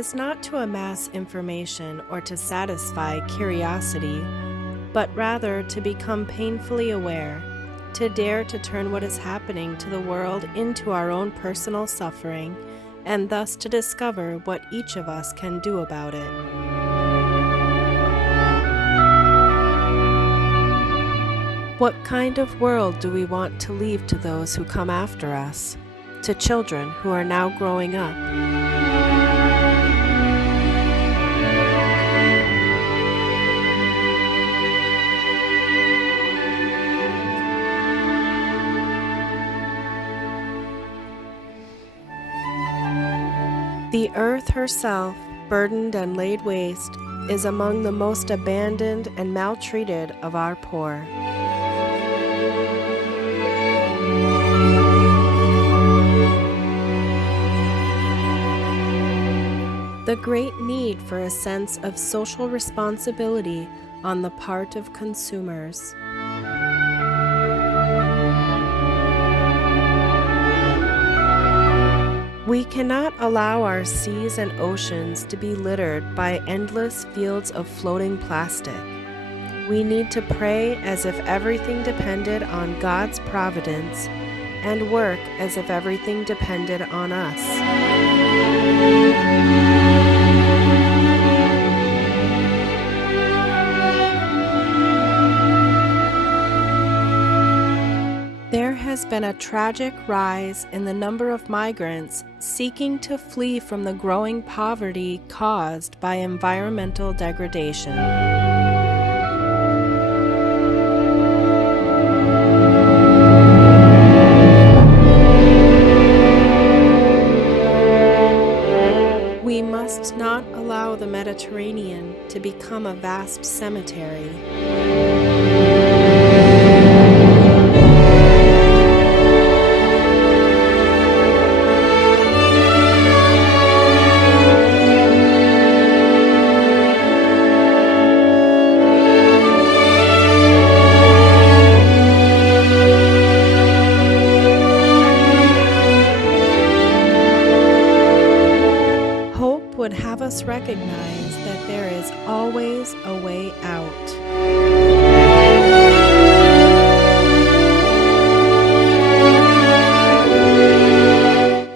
is not to amass information or to satisfy curiosity, but rather to become painfully aware, to dare to turn what is happening to the world into our own personal suffering, and thus to discover what each of us can do about it. What kind of world do we want to leave to those who come after us, to children who are now growing up? The earth herself, burdened and laid waste, is among the most abandoned and maltreated of our poor. The great need for a sense of social responsibility on the part of consumers. We cannot allow our seas and oceans to be littered by endless fields of floating plastic. We need to pray as if everything depended on God's providence and work as if everything depended on us. There has been a tragic rise in the number of migrants seeking to flee from the growing poverty caused by environmental degradation. We must not allow the Mediterranean to become a vast cemetery. Would have us recognize that there is always a way out.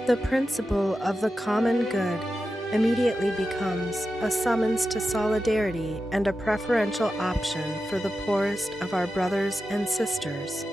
The principle of the common good immediately becomes a summons to solidarity and a preferential option for the poorest of our brothers and sisters.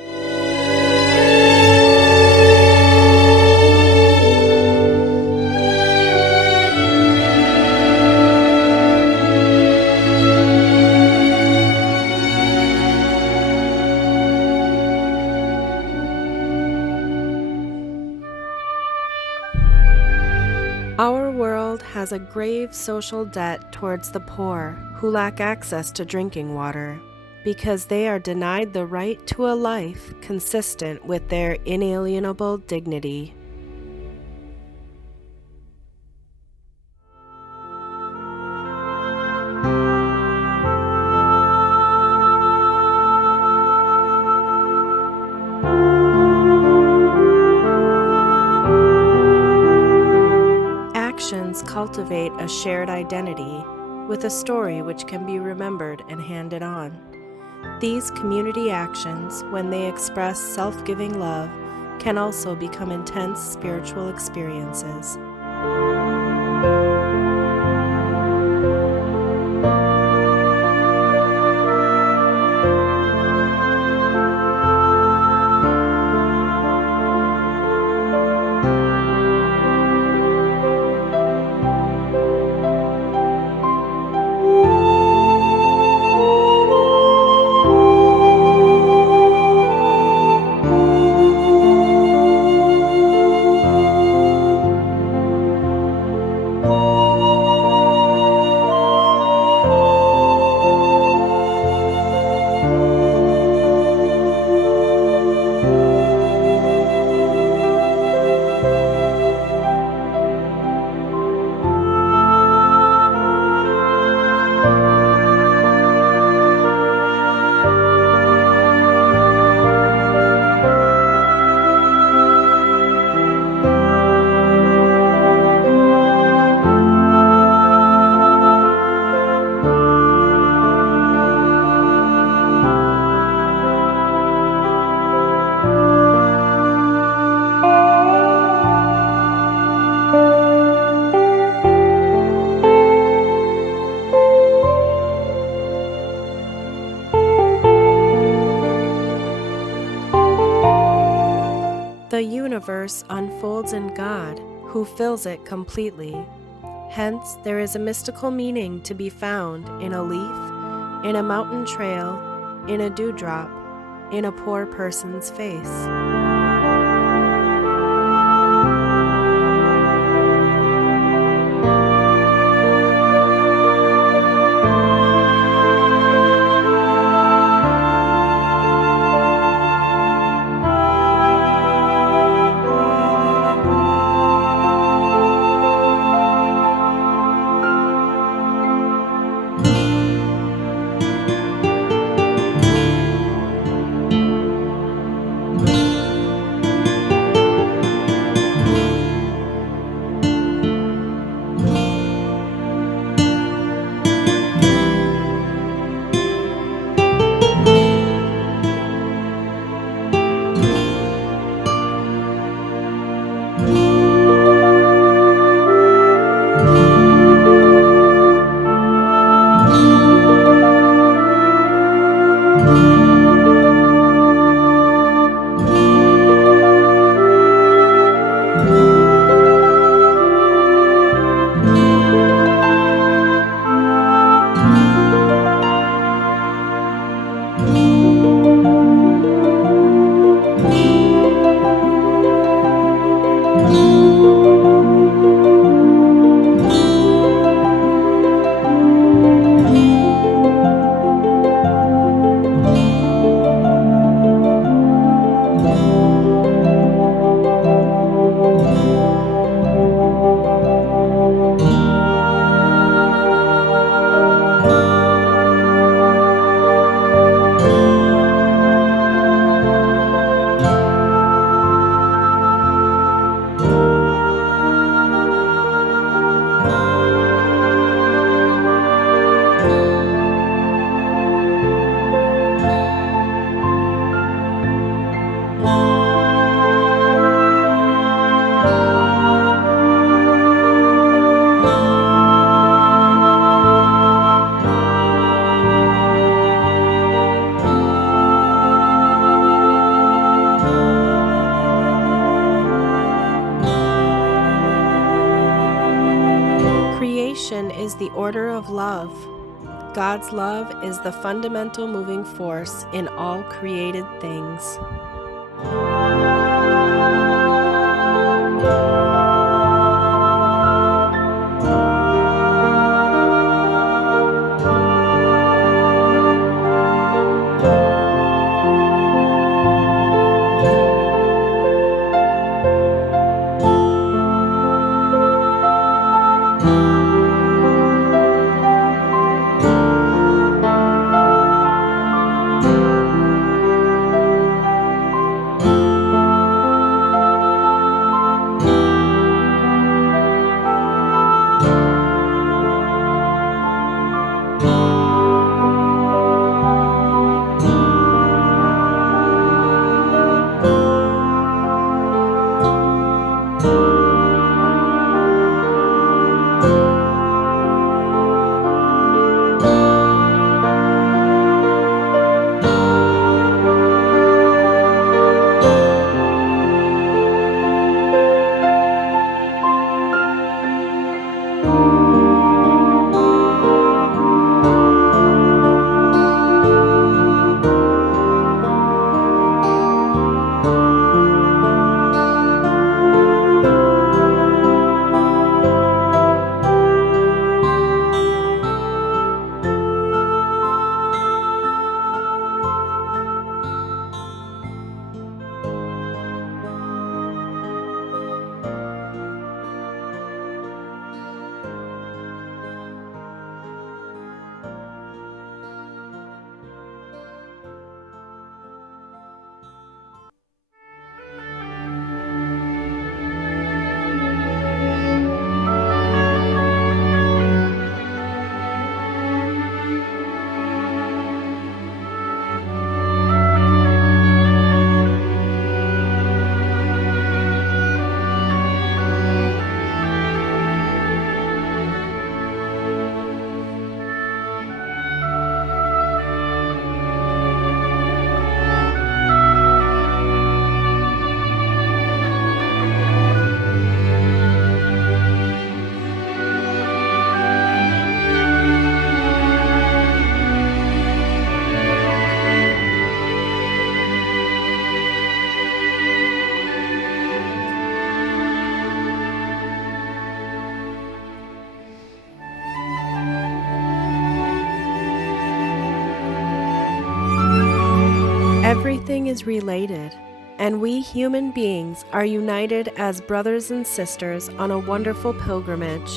Our world has a grave social debt towards the poor who lack access to drinking water because they are denied the right to a life consistent with their inalienable dignity. Actions cultivate a shared identity with a story which can be remembered and handed on. These community actions, when they express self-giving love, can also become intense spiritual experiences. The universe unfolds in God, who fills it completely. Hence, there is a mystical meaning to be found in a leaf, in a mountain trail, in a dewdrop, in a poor person's face. Creation is the order of love. God's love is the fundamental moving force in all created things. Everything is related, and we human beings are united as brothers and sisters on a wonderful pilgrimage,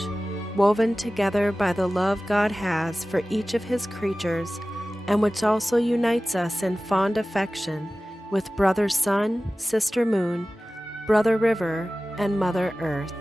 woven together by the love God has for each of His creatures, and which also unites us in fond affection with Brother Sun, Sister Moon, Brother River, and Mother Earth.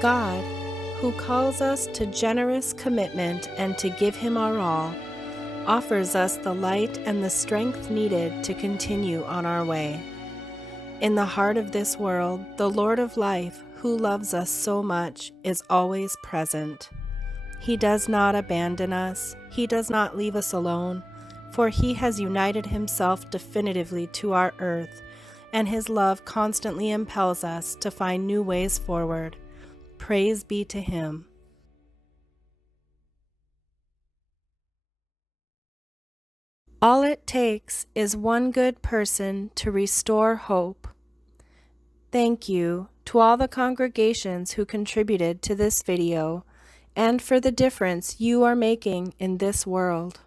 God, who calls us to generous commitment and to give Him our all, offers us the light and the strength needed to continue on our way. In the heart of this world, the Lord of life, who loves us so much, is always present. He does not abandon us. He does not leave us alone, for He has united Himself definitively to our earth, and His love constantly impels us to find new ways forward. Praise be to Him. All it takes is one good person to restore hope. Thank you to all the congregations who contributed to this video and for the difference you are making in this world.